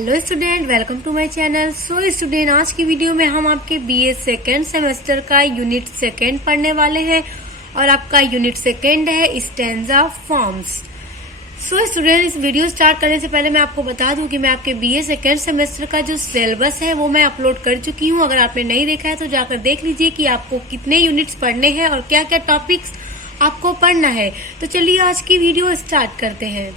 Hello student, welcome to my channel. So student, आज की video में हम आपके बीए सेकेंड सेमेस्टर का यूनिट सेकेंड पढ़ने वाले हैं और आपका यूनिट सेकेंड है स्टैंजा फॉर्म्स। सो स्टूडेंट, इस वीडियो स्टार्ट करने से पहले मैं आपको बता दूं कि मैं आपके बीए सेकेंड सेमेस्टर का जो सिलेबस है वो मैं अपलोड कर चुकी हूं। अगर आपने नहीं देखा है तो जाकर देख लीजिए कि आपको कितने यूनिट्स पढ़ने हैं और क्या क्या टॉपिक्स आपको पढ़ना है। तो चलिए आज की वीडियो स्टार्ट करते हैं।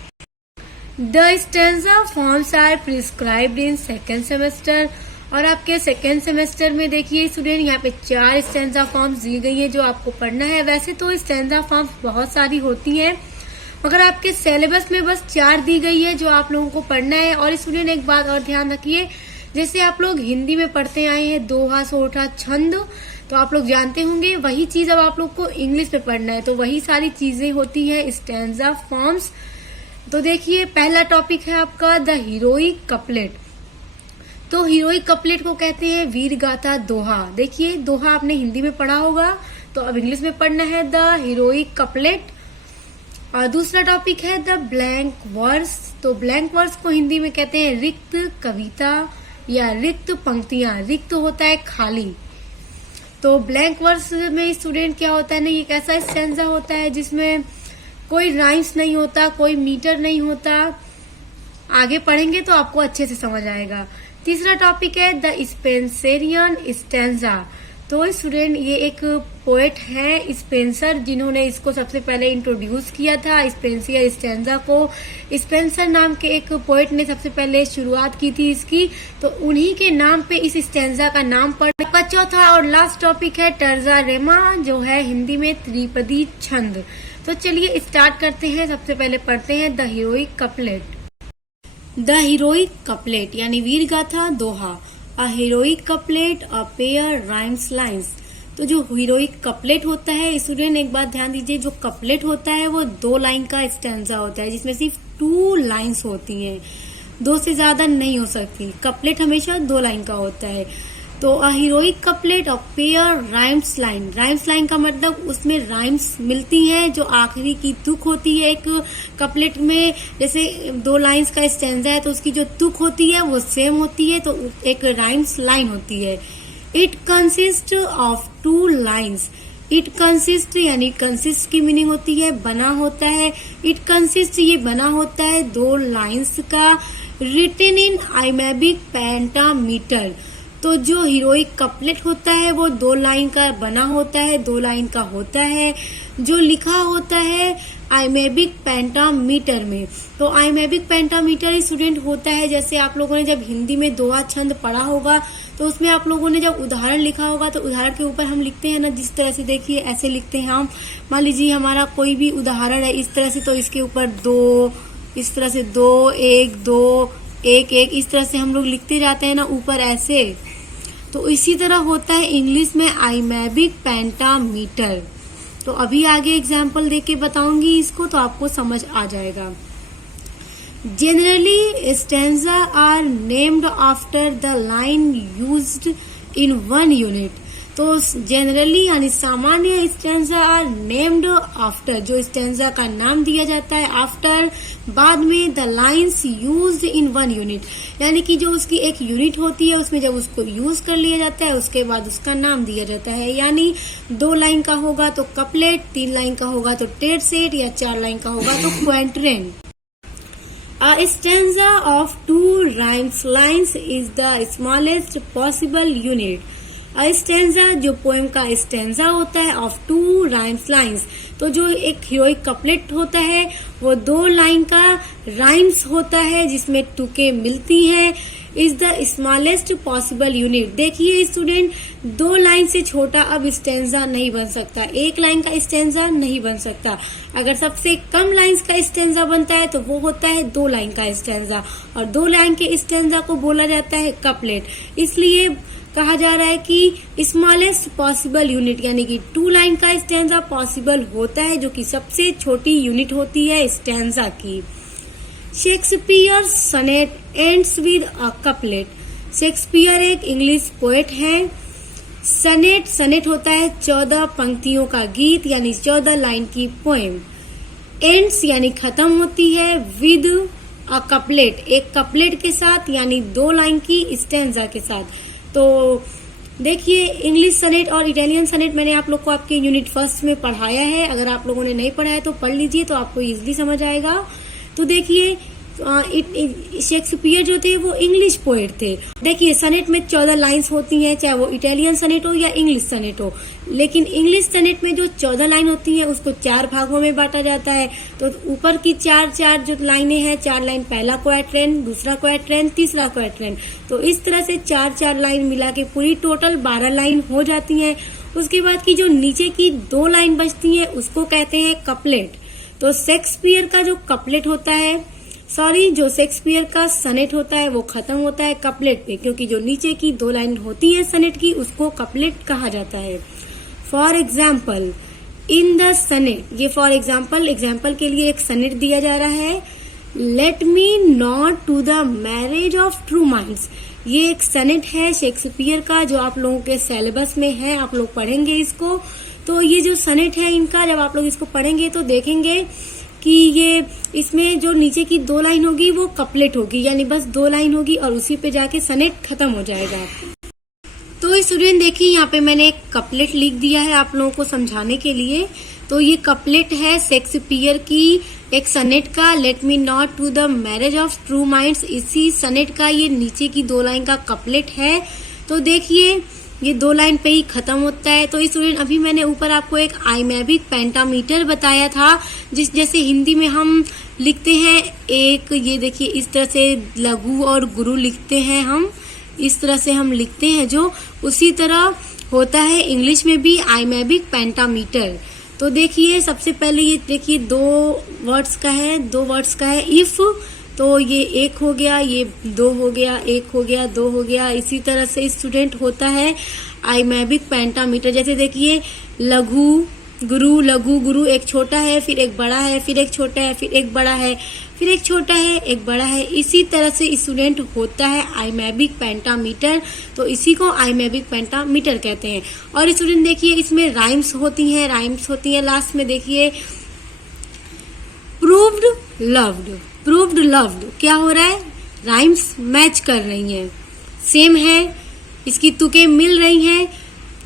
The stanza forms are prescribed in second semester। और आपके सेकेंड सेमेस्टर में देखिए स्टूडेंट, यहाँ पे 4 स्टैंजा फॉर्म्स दी गई है जो आपको पढ़ना है। वैसे तो स्टैंजा फॉर्म्स बहुत सारी होती हैं, मगर आपके सिलेबस में बस 4 दी गई है जो आप लोगों को पढ़ना है। और स्टूडेंट एक बात और ध्यान रखिए, जैसे आप लोग हिंदी में पढ़ते आए हैं दोहा, सोठा, छंद, तो आप लोग जानते होंगे वही चीज अब आप लोग को इंग्लिश में पढ़ना है। तो वही सारी चीजें होती है स्टैंजा फॉर्म्स। तो देखिए पहला टॉपिक है आपका द हीरोइक कपलेट। तो हीरोइक कपलेट को कहते हैं वीर गाथा दोहा। देखिए दोहा आपने हिंदी में पढ़ा होगा, तो अब इंग्लिश में पढ़ना है द हीरोइक कपलेट। और दूसरा टॉपिक है द ब्लैंक वर्स। तो ब्लैंक वर्स को हिंदी में कहते हैं रिक्त कविता या रिक्त पंक्तियां। रिक्त होता है खाली। तो ब्लैंक वर्स में स्टूडेंट क्या होता है ना, ये एक ऐसा स्टैंजा होता है जिसमें कोई राइम्स नहीं होता, कोई मीटर नहीं होता। आगे पढ़ेंगे तो आपको अच्छे से समझ आएगा। तीसरा टॉपिक है द स्पेंसरियन स्टैंजा। तो स्टूडेंट ये एक पोएट है स्पेंसर, जिन्होंने इसको सबसे पहले इंट्रोड्यूस किया था स्पेंसियर स्टैंजा को। स्पेंसर नाम के एक पोएट ने सबसे पहले शुरुआत की थी इसकी, तो उन्हीं के नाम पे इस स्टैंजा का नाम पड़ा। आपका चौथा और लास्ट टॉपिक है टर्जा रेमा, जो है हिंदी में त्रिपदी छंद। तो चलिए स्टार्ट करते हैं। सबसे पहले पढ़ते हैं the heroic couplet. The heroic couplet यानी वीर गाथा दोहा। A heroic couplet a pair rhymes lines. तो जो हीरोइक कपलेट होता है स्टूडेंट, एक बात ध्यान दीजिए, जो कपलेट होता है वो 2 लाइन का स्टैंजा होता है, जिसमें सिर्फ 2 लाइन्स होती हैं, 2 से ज्यादा नहीं हो सकती। कपलेट हमेशा 2 लाइन का होता है। तो अ हीरोइक कपलेट और pair rhymes line. Rhymes line का मतलब उसमें राइम्स मिलती हैं, जो आखिरी की तुक होती है एक कपलेट में। जैसे 2 लाइन्स का स्टैंजा है तो उसकी जो तुक होती है वो सेम होती है, तो एक राइम्स लाइन होती है। It consist of 2 lines. It consist यानी कंसिस्ट की मीनिंग होती है बना होता है। इट कंसिस्ट ये बना होता है 2 लाइन्स का, रिटन इन आइमेबिक पेंटामीटर। तो जो हीरोइक कपलेट होता है वो 2 लाइन का बना होता है, 2 लाइन का होता है, जो लिखा होता है आइमेबिक पेंटामीटर में। तो आइमेबिक पेंटामीटर स्टूडेंट होता है, जैसे आप लोगों ने जब हिंदी में दोहा छंद पढ़ा होगा तो उसमें आप लोगों ने जब उदाहरण लिखा होगा तो उदाहरण के ऊपर हम लिखते हैं ना, जिस तरह से देखिए ऐसे लिखते हैं हम। मान लीजिए हमारा कोई भी उदाहरण है इस तरह से, तो इसके ऊपर 2, इस तरह से 2, 1, 2, 1, 1, इस तरह से हम लोग लिखते जाते हैं ना ऊपर ऐसे। तो इसी तरह होता है इंग्लिश में आइमेबिक पेंटामीटर। तो अभी आगे एग्जाम्पल देके बताऊंगी इसको, तो आपको समझ आ जाएगा। Generally stanza are named after the line used in 1 unit. तो जनरली यानी सामान्य स्टैंजा आर नेम्ड आफ्टर, जो स्टैंजा का नाम दिया जाता है आफ्टर, बाद में the lines used in 1 unit, यानी कि जो उसकी एक यूनिट होती है उसमें जब उसको यूज कर लिया जाता है उसके बाद उसका नाम दिया जाता है। यानी 2 लाइन का होगा तो कपलेट, 3 लाइन का होगा तो टेट सेट, या 4 लाइन का होगा तो क्वेंट्रेन। A stanza of 2 rhymes lines is the smallest possible unit। Stanza जो पोएम का स्टैंजा होता है ऑफ 2 राइम्स लाइन्स। तो जो एक हीरोइक कपलेट होता है वो 2 लाइन का राइम्स होता है जिसमें तुकें मिलती हैं। Is the smallest possible unit. देखिए स्टूडेंट, 2 लाइन से छोटा अब स्टैंजा नहीं बन सकता, 1 लाइन का स्टैंजा नहीं बन सकता। अगर सबसे कम लाइन्स का स्टैंजा बनता है तो वो होता है 2 लाइन का स्टैंजा, और 2 लाइन के स्टैंजा को बोला जाता है कपलेट। इसलिए कहा जा रहा है कि स्मॉलेस्ट पॉसिबल यूनिट, यानी कि 2 लाइन का स्टैंजा पॉसिबल होता है, जो कि सबसे छोटी यूनिट होती है स्टैंजा की। Shakespeare sonnet ends with a couplet. Shakespeare एक इंग्लिश पोएट है। सनेट होता है 14 पंक्तियों का गीत, यानी 14 लाइन की पोएम। एंड्स यानी खत्म होती है विद अ कपलेट, एक कपलेट के साथ यानी 2 लाइन की स्टेंजा के साथ। तो देखिए इंग्लिश सनेट और इटालियन सनेट मैंने आप लोग को आपके यूनिट फर्स्ट में पढ़ाया है। अगर आप लोगों ने नहीं पढ़ा है तो पढ़ लीजिए, तो आपको इजीली समझ आएगा। तो देखिए शेक्सपियर जो थे वो इंग्लिश पोएट थे। देखिए सनेट में 14 लाइंस होती हैं, चाहे वो इटालियन सनेट हो या इंग्लिश सनेट हो। लेकिन इंग्लिश सनेट में जो 14 लाइन होती हैं उसको 4 भागों में बांटा जाता है। तो ऊपर की 4 जो लाइनें हैं, 4 लाइन पहला क्वाड्रेंट, दूसरा क्वाड्रेंट, तीसरा क्वाड्रेंट। तो इस तरह से 4 लाइन मिला के पूरी टोटल 12 लाइन हो जाती हैं। उसके बाद की जो नीचे की 2 लाइन बचती हैं उसको कहते हैं कपलेट। तो शेक्सपियर का जो कपलेट होता है, जो शेक्सपियर का सनेट होता है वो खत्म होता है कपलेट पे, क्योंकि जो नीचे की 2 लाइन होती है सनेट की उसको कपलेट कहा जाता है। फॉर एग्जाम्पल इन द सनेट, ये फॉर एग्जाम्पल के लिए एक सनेट दिया जा रहा है। Let me not to the marriage of true minds, ये एक सनेट है शेक्सपियर का जो आप लोगों के सिलेबस में है, आप लोग पढ़ेंगे इसको। तो ये जो सनेट है इनका, जब आप लोग इसको पढ़ेंगे तो देखेंगे कि ये इसमें जो नीचे की 2 लाइन होगी वो कपलेट होगी, यानी बस 2 लाइन होगी और उसी पे जाके सनेट खत्म हो जाएगा। तो स्टूडेंट देखिए यहाँ पे मैंने एक कपलेट लिख दिया है आप लोगों को समझाने के लिए। तो ये कपलेट है शेक्सपियर की एक सनेट का, let me not to the marriage of true minds, इसी सनेट का ये नीचे की 2 लाइन का कपलेट है। तो देखिए ये 2 लाइन पे ही खत्म होता है। तो स्टूडेंट अभी मैंने ऊपर आपको एक आइमेबिक पेंटामीटर बताया था, जैसे हिंदी में हम लिखते हैं एक, ये देखिए इस तरह से लघु और गुरु लिखते हैं हम, इस तरह से हम लिखते हैं, जो उसी तरह होता है इंग्लिश में भी आइमेबिक पेंटामीटर। तो देखिए सबसे पहले ये देखिए 2 वर्ड्स का है इफ, तो ये 1 हो गया, ये 2 हो गया, 1 हो गया, 2 हो गया। इसी तरह से स्टूडेंट होता है आइमेबिक पेंटामीटर। जैसे देखिए लघु गुरु, एक छोटा है, फिर एक बड़ा है, फिर एक छोटा है, फिर एक बड़ा है, फिर एक छोटा है, एक बड़ा है। इसी तरह से स्टूडेंट होता है आइमेबिक पेंटामीटर। तो इसी को आइमेबिक पेंटामीटर कहते हैं। और स्टूडेंट देखिए इसमें राइम्स होती हैं लास्ट में। देखिए प्रूव्ड लव्ड क्या हो रहा है, राइम्स मैच कर रही हैं, सेम है, इसकी तुकें मिल रही हैं।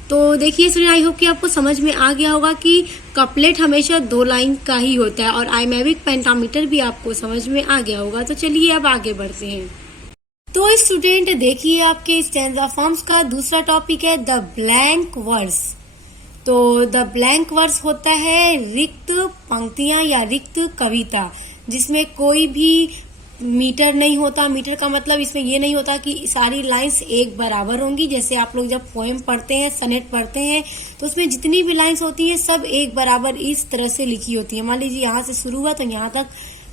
तो देखिए स्टूडेंट आई होप कि आपको समझ में आ गया होगा कि कपलेट हमेशा 2 लाइन का ही होता है, और आइमेबिक पेंटामीटर भी आपको समझ में आ गया होगा। तो चलिए अब आगे बढ़ते हैं। तो स्टूडेंट देखिए आपके स्टैंजा फॉर्म्स का दूसरा टॉपिक है द ब्लैंक वर्स। तो द ब्लैंक वर्स होता है रिक्त पंक्तियां या रिक्त कविता, जिसमें कोई भी मीटर नहीं होता। मीटर का मतलब इसमें ये नहीं होता कि सारी लाइंस एक बराबर होंगी। जैसे आप लोग जब पोएम पढ़ते हैं, सनेट पढ़ते हैं, तो उसमें जितनी भी लाइंस होती हैं सब एक बराबर इस तरह से लिखी होती है। मान लीजिए यहाँ से शुरू हुआ तो यहाँ तक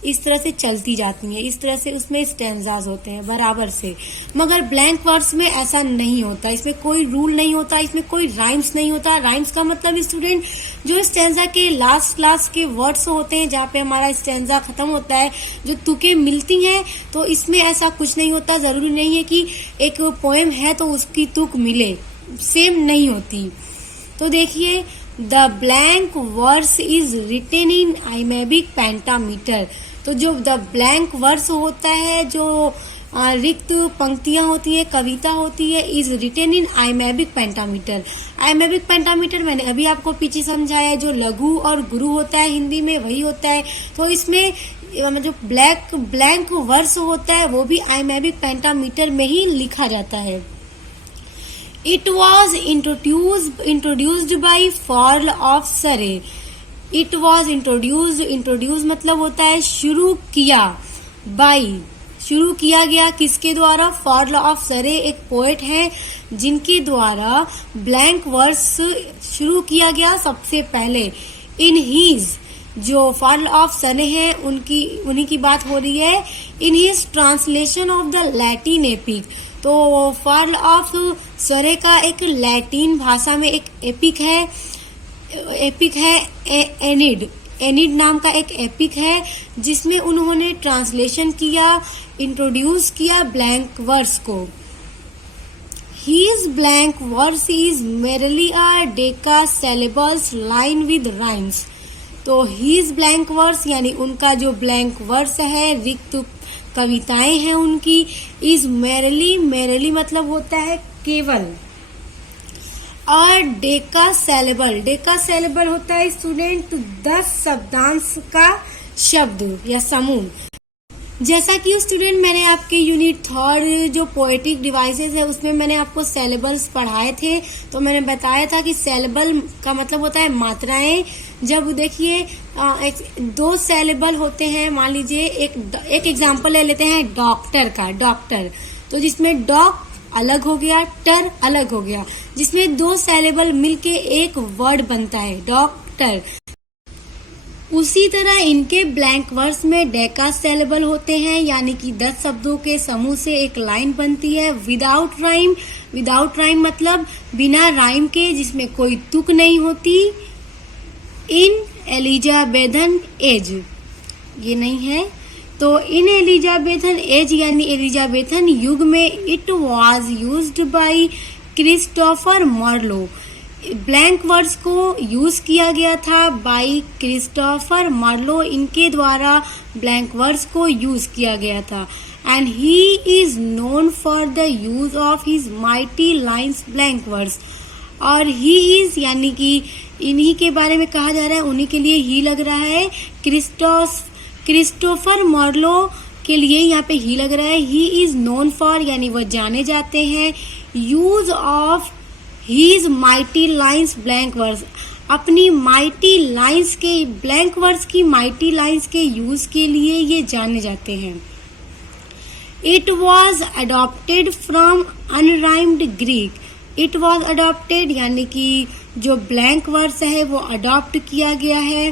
इस तरह से चलती जाती हैं, इस तरह से उसमें स्टैंजास होते हैं बराबर से। मगर ब्लैंक वर्ड्स में ऐसा नहीं होता, इसमें कोई रूल नहीं होता, इसमें कोई राइम्स नहीं होता। राइम्स का मतलब स्टूडेंट जो स्टैंजा के लास्ट के वर्ड्स होते हैं, जहाँ पे हमारा स्टैंजा खत्म होता है, जो तुकें मिलती हैं, तो इसमें ऐसा कुछ नहीं होता। जरूरी नहीं है कि एक पोएम है तो उसकी तुक मिले, सेम नहीं होती। तो देखिए the blank verse is written in iambic pentameter. तो जो द ब्लैंक वर्स होता है, जो रिक्त पंक्तियां होती है, कविता होती है, is written in iambic pentameter. Iambic pentameter मैंने अभी आपको पीछे समझाया, जो लघु और गुरु होता है हिंदी में वही होता है। तो इसमें जो ब्लैंक वर्स होता है वो भी आइमेबिक पेंटामीटर में ही लिखा जाता है। It was introduced by Fall of Surrey. It was introduced मतलब होता है शुरू किया, शुरू किया गया किसके द्वारा, फॉल ऑफ सरे एक पोएट है जिनके द्वारा ब्लैंक वर्स शुरू किया गया सबसे पहले। इन हीज, जो फॉल ऑफ सरे है उन्हीं की बात हो रही है। In his translation of the Latin epic, तो फॉल ऑफ सरे का एक लैटिन भाषा में एक एपिक है एनिड नाम का एक एपिक है, जिसमें उन्होंने ट्रांसलेशन किया, इंट्रोड्यूस किया ब्लैंक वर्स को। His blank verse is merely a decasyllables line with rhymes। तो his blank verse यानी उनका जो ब्लैंक वर्स है, रिक्त कविताएं हैं उनकी। इज मेरली, मेरली मतलब होता है केवल। और डेकासेलेबल, डेकासेलेबल होता है स्टूडेंट 10 शब्दांश का शब्द या समूह। जैसा कि स्टूडेंट मैंने आपके यूनिट 3 जो पोएटिक डिवाइसेस है उसमें मैंने आपको सेलेबल्स पढ़ाए थे, तो मैंने बताया था कि सेलेबल का मतलब होता है मात्राएं। जब देखिए 2 सेलेबल होते हैं, मान लीजिए एक एग्जांपल ले लेते हैं डॉक्टर का, डॉक्टर, तो जिसमें डॉक अलग हो गया, टर अलग हो गया, जिसमें 2 सेलेबल मिलके एक वर्ड बनता है डॉक्टर। उसी तरह इनके ब्लैंक वर्स में डेकासेलेबल होते हैं, यानी कि 10 शब्दों के समूह से एक लाइन बनती है विदाउट राइम। विदाउट राइम मतलब बिना राइम के, जिसमें कोई तुक नहीं होती। इन एलिजाबेथन एज, ये नहीं है, तो इन एलिजाबेथन एज यानी एलिजाबेथन युग में it was used by Christopher Marlowe. Blank words को यूज किया गया था बाय क्रिस्टोफर मार्लो, इनके द्वारा ब्लैंक वर्ड्स को यूज किया गया था। And he is known for the use of his mighty lines blank words. और ही इज यानी कि इन्हीं के बारे में कहा जा रहा है, उन्हीं के लिए ही लग रहा है। क्रिस्टोफर मार्लो के लिए यहाँ पे ही लग रहा है। ही इज नोन फॉर यानी वह जाने जाते हैं use of his mighty lines blank words, अपनी माइटी लाइन्स के ब्लैंक वर्ड्स की माइटी लाइन्स के यूज के लिए ये जाने जाते हैं। It was adopted from unrhymed Greek. It was adopted यानी कि जो ब्लैंक वर्ड्स है वो अडॉप्ट किया गया है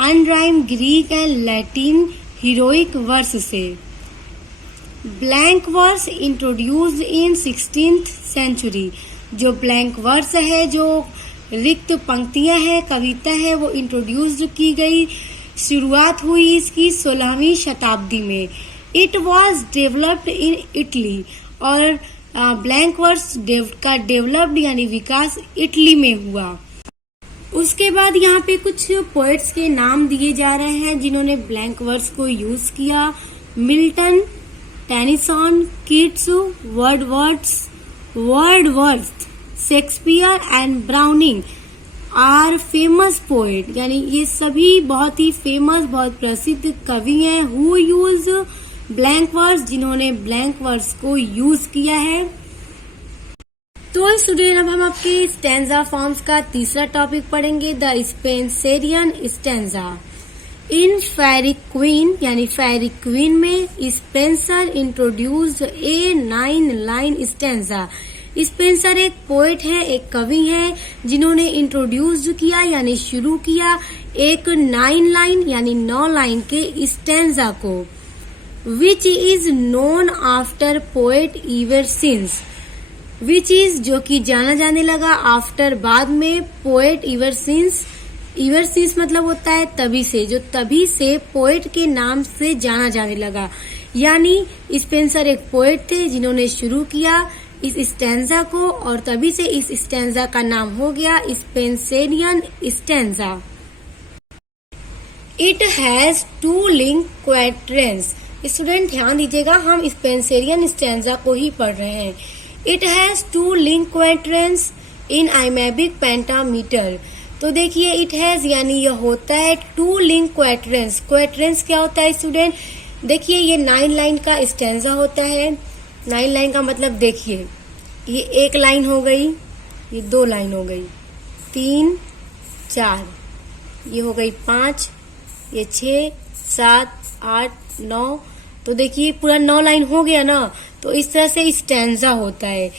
unrhymed Greek and Latin heroic verse से। Blank verse introduced in 16th century. जो ब्लैंक वर्स है, जो रिक्त पंक्तियां हैं, कविता है, वो इंट्रोड्यूस्ड की गई, शुरुआत हुई इसकी 16वीं शताब्दी में। It was developed in Italy, और ब्लैंक वर्स का डेवलप्ड यानी विकास इटली में हुआ। उसके बाद यहाँ पे कुछ पोएट्स के नाम दिए जा रहे हैं जिन्होंने ब्लैंक वर्स को यूज किया। Milton, Tennyson, Keats, Wordsworth, Shakespeare and Browning are famous poet, यानी ये सभी बहुत ही फेमस, बहुत प्रसिद्ध कवि हैं। हु यूज ब्लैंक वर्स, जिन्होंने ब्लैंक वर्स को यूज किया है। तो स्टूडेंट अब हम आपके स्टैंजा फॉर्म्स का तीसरा टॉपिक पढ़ेंगे, the Spenserian stanza. In Faerie Queene यानी फेरी क्वीन में Spenser introduced a 9 line stanza. Spenser एक पोएट है, एक कवि है, जिन्होंने इंट्रोड्यूस किया यानी शुरू किया एक 9 लाइन यानी 9 लाइन के स्टैंजा को। Which is known after poet ever since. Which is जो कि जाना जाने लगा, आफ्टर बाद में, poet ever since. Ever since मतलब होता है तभी से, जो तभी से पोएट के नाम से जाना जाने लगा। यानी स्पेंसर एक पोएट थे जिन्होंने शुरू किया इस स्टैंजा को, और तभी से इस स्टैंजा का नाम हो गया Spenserian stanza. It has 2 link quadrants. Student ध्यान दीजिएगा, हम स्पेंसरियन स्टैंजा को ही पढ़ रहे हैं। It has 2 link quadrants in iambic pentameter. तो देखिए इट हैज यानी यह होता है 2 लिंक क्वाड्रेंट्स। क्वाड्रेंट्स क्या होता है स्टूडेंट? देखिए ये 9 लाइन का स्टैंजा होता है। 9 लाइन का मतलब देखिए, ये 1 लाइन हो गई, ये 2 लाइन हो गई, 3, 4, ये हो गई 5, ये 6, 7, 8, 9। तो देखिए पूरा 9 लाइन हो गया ना। तो इस तरह से स्टैंजा होता है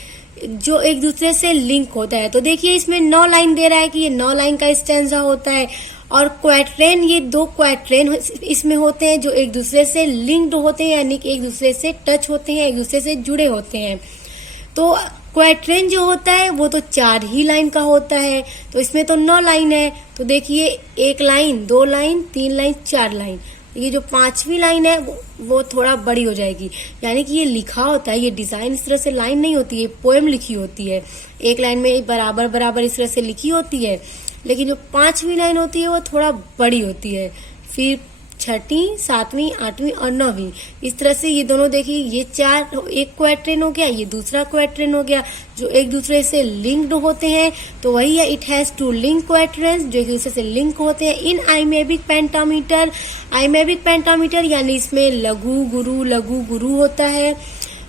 जो एक दूसरे से लिंक होता है। तो देखिए इसमें 9 लाइन दे रहा है कि ये 9 लाइन का स्टैंजा होता है। और क्वाट्रेन, ये 2 क्वाट्रेन इसमें होते हैं जो एक दूसरे से लिंक्ड होते हैं, यानी कि एक दूसरे से टच होते हैं, एक दूसरे से जुड़े होते हैं। तो क्वाट्रेन जो होता है वो तो 4 ही लाइन का होता है, तो इसमें तो 9 लाइन है। तो देखिए 1 लाइन, 2 लाइन, 3 लाइन, 4 लाइन। ये जो 5वीं लाइन है वो थोड़ा बड़ी हो जाएगी, यानी कि ये लिखा होता है, ये डिजाइन इस तरह से लाइन नहीं होती है, पोएम लिखी होती है। 1 लाइन में बराबर बराबर इस तरह से लिखी होती है, लेकिन जो 5वीं लाइन होती है वो थोड़ा बड़ी होती है। फिर छठी, सातवीं, आठवीं और नौवीं। इस तरह से ये दोनों देखिए, ये चार, एक क्वाड्रेन हो गया, ये दूसरा क्वाड्रेन हो गया, जो एक दूसरे से लिंक्ड होते हैं। तो वही है, it has two link quadrants, जो एक दूसरे से लिंक होते हैं। इन आइमेबिक पेंटामीटर, आइमेबिक पेंटामीटर यानी इसमें लघु गुरु होता है।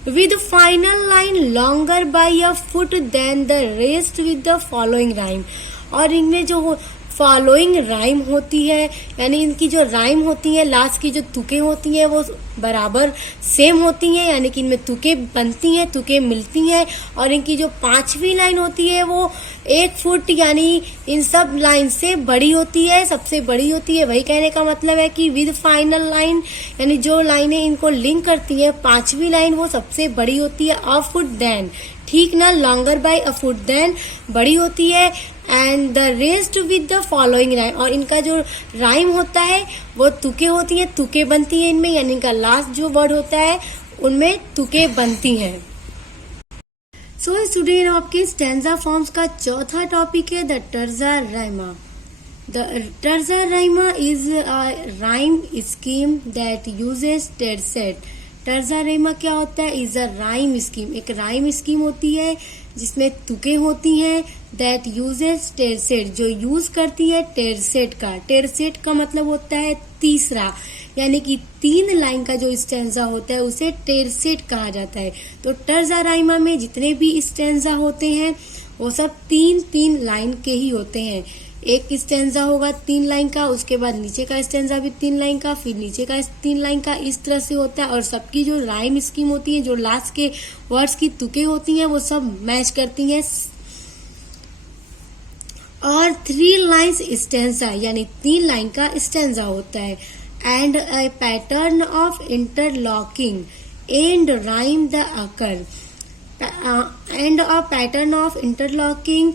with final line longer by a foot than the rest with the following rhyme। और इनमें जो फॉलोइंग राइम होती है, यानी इनकी जो राइम होती है, लास्ट की जो तुकें होती हैं वो बराबर सेम होती हैं, यानी कि इनमें तुकें बनती हैं, तुकें मिलती हैं। और इनकी जो पांचवी लाइन होती है वो 1 फुट यानी इन सब लाइन से बड़ी होती है, सबसे बड़ी होती है। वही कहने का मतलब है कि विद फाइनल लाइन यानी जो लाइनें इनको लिंक करती हैं, पांचवी लाइन वो सबसे बड़ी होती है। अ फुट देन, ठीक ना, longer by a foot then बड़ी होती है। And the rest with the following rhyme, और इनका जो राइम होता है वो तुके होती हैं, तुके बनती हैं इनमें, यानी इनका लास्ट जो वर्ड होता है उनमें तुके बनती हैं। सो स्टूडेंट, आपके स्टैंजा फॉर्म्स का चौथा टॉपिक है the terza Raima. The terza Raima is a rhyme scheme that uses tercet. Terza Raima क्या होता है? इज अ राइम स्कीम, एक राइम स्कीम होती है जिसमें तुकें होती हैं। दैट यूजेस टेरसेट, जो यूज करती है टेरसेट का। टेरसेट का मतलब होता है तीसरा, यानी कि 3 लाइन का जो स्टैंजा होता है उसे टेरसेट कहा जाता है। तो टर्जा राइमा में जितने भी स्टैंजा होते हैं वो सब 3-3 लाइन के ही होते हैं। एक स्टैंजा होगा 3 लाइन का, उसके बाद नीचे का स्टैंजा भी 3 लाइन का, फिर नीचे का 3 लाइन का, इस तरह से होता है। और सबकी जो राइम स्कीम होती है, जो लास्ट के वर्ड्स की तुकें होती हैं वो सब मैच करती हैं। और 3 लाइन्स स्टैंजा यानी 3 लाइन का स्टैंजा होता है। And a pattern of interlocking and rhyme the occur. And a pattern of interlocking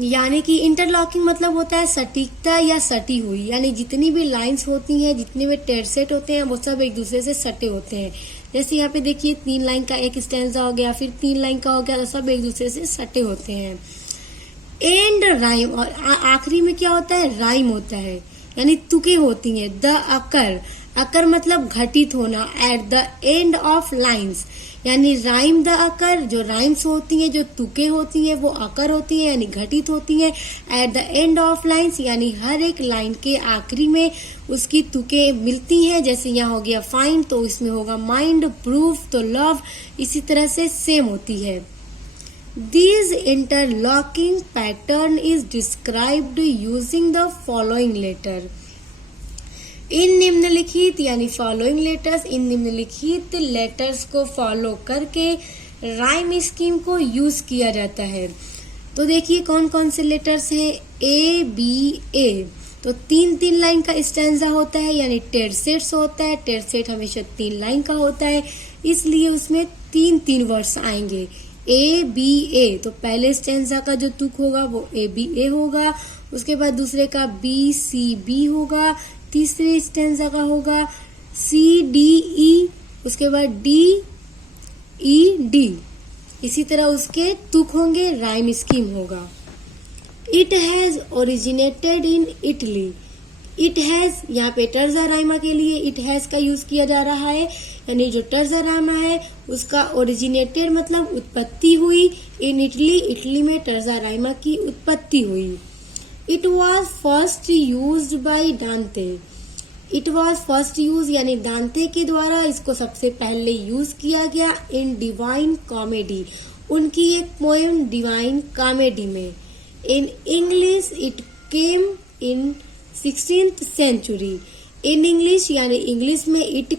यानी कि इंटरलॉकिंग मतलब होता है सटीकता या सटी हुई, यानी जितनी भी लाइंस होती हैं, जितने भी टेरसेट होते हैं वो सब एक दूसरे से सटे होते हैं। जैसे यहाँ पे देखिए 3 लाइन का एक स्टैंजा हो गया, फिर 3 लाइन का हो गया, तो सब एक दूसरे से सटे होते हैं। एंड राइम, और आखिरी में क्या होता है? राइम होता है, यानी तुके होती हैं। द अकर, अकर मतलब घटित होना। At the end of lines, यानी राइम द अकर, जो राइम्स होती हैं, जो तुके होती हैं वो अकर होती हैं, यानी घटित होती हैं। At the end of lines, यानी हर एक लाइन के आखिरी में उसकी तुके मिलती हैं। जैसे यहाँ हो गया फाइंड, तो इसमें होगा माइंड, प्रूफ तो लव, इसी तरह से सेम होती है। This interlocking pattern is described using the following letter. इन निम्नलिखित यानी फॉलोइंग लेटर्स, इन निम्नलिखित लेटर्स को फॉलो करके राइम स्कीम को यूज किया जाता है। तो देखिए कौन कौन से लेटर्स हैं। ए बी ए, तो 3-3 लाइन का स्टैंजा होता है, यानी टेरसेट्स होता है। टेरसेट हमेशा 3 लाइन का होता है, इसलिए उसमें 3-3 वर्ड्स आएंगे। ए बी ए, तो पहले स्टैंजा का जो तुक होगा वो ए बी ए होगा, उसके बाद दूसरे का बी सी बी होगा, तीसरे स्टैंजा का होगा सी डी ई, उसके बाद डी ई डी, इसी तरह उसके तुक होंगे, राइम स्कीम होगा। It has originated in Italy. It has, यहाँ पे टर्जा राइमा के लिए इट हैज का यूज किया जा रहा है, यानी जो टर्जा राइमा है उसका ओरिजिनेटेड मतलब उत्पत्ति हुई। इन इटली, इटली में टर्जा राइमा की उत्पत्ति हुई। It was first used by Dante. It was first use यानी दांते के द्वारा इसको सबसे पहले यूज किया गया। इन डिवाइन कॉमेडी, उनकी एक पोएम डिवाइन कॉमेडी में। In English it came in 16th century. In English यानी इंग्लिश में इट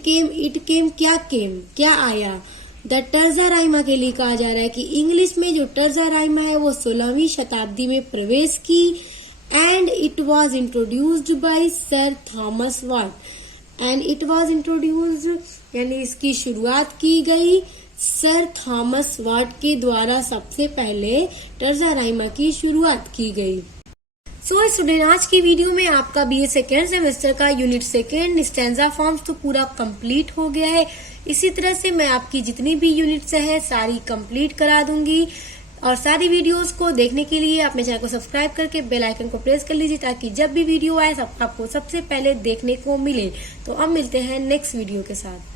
केम क्या आया। द टर्जा राइमा के लिए कहा जा रहा है कि इंग्लिश में जो टर्जा राइमा है वो 16वीं शताब्दी में प्रवेश की। And it was introduced by Sir Thomas Wyatt. And it was introduced यानी इसकी शुरुआत की गई सर थॉमस वाट के द्वारा। सबसे पहले टर्जा राइमा की शुरुआत की गई। सो स्टूडेंट, आज की वीडियो में आपका बीए सेकेंड सेमेस्टर का यूनिट 2 स्टैंजा फॉर्म्स तो पूरा कंप्लीट हो गया है। इसी तरह से मैं आपकी जितनी भी यूनिट्स है सारी कंप्लीट करा दूंगी। और सारी वीडियोस को देखने के लिए आप मेरे चैनल को सब्सक्राइब करके बेल आइकन को प्रेस कर लीजिए, ताकि जब भी वीडियो आए सब आपको सबसे पहले देखने को मिले। तो अब मिलते हैं नेक्स्ट वीडियो के साथ।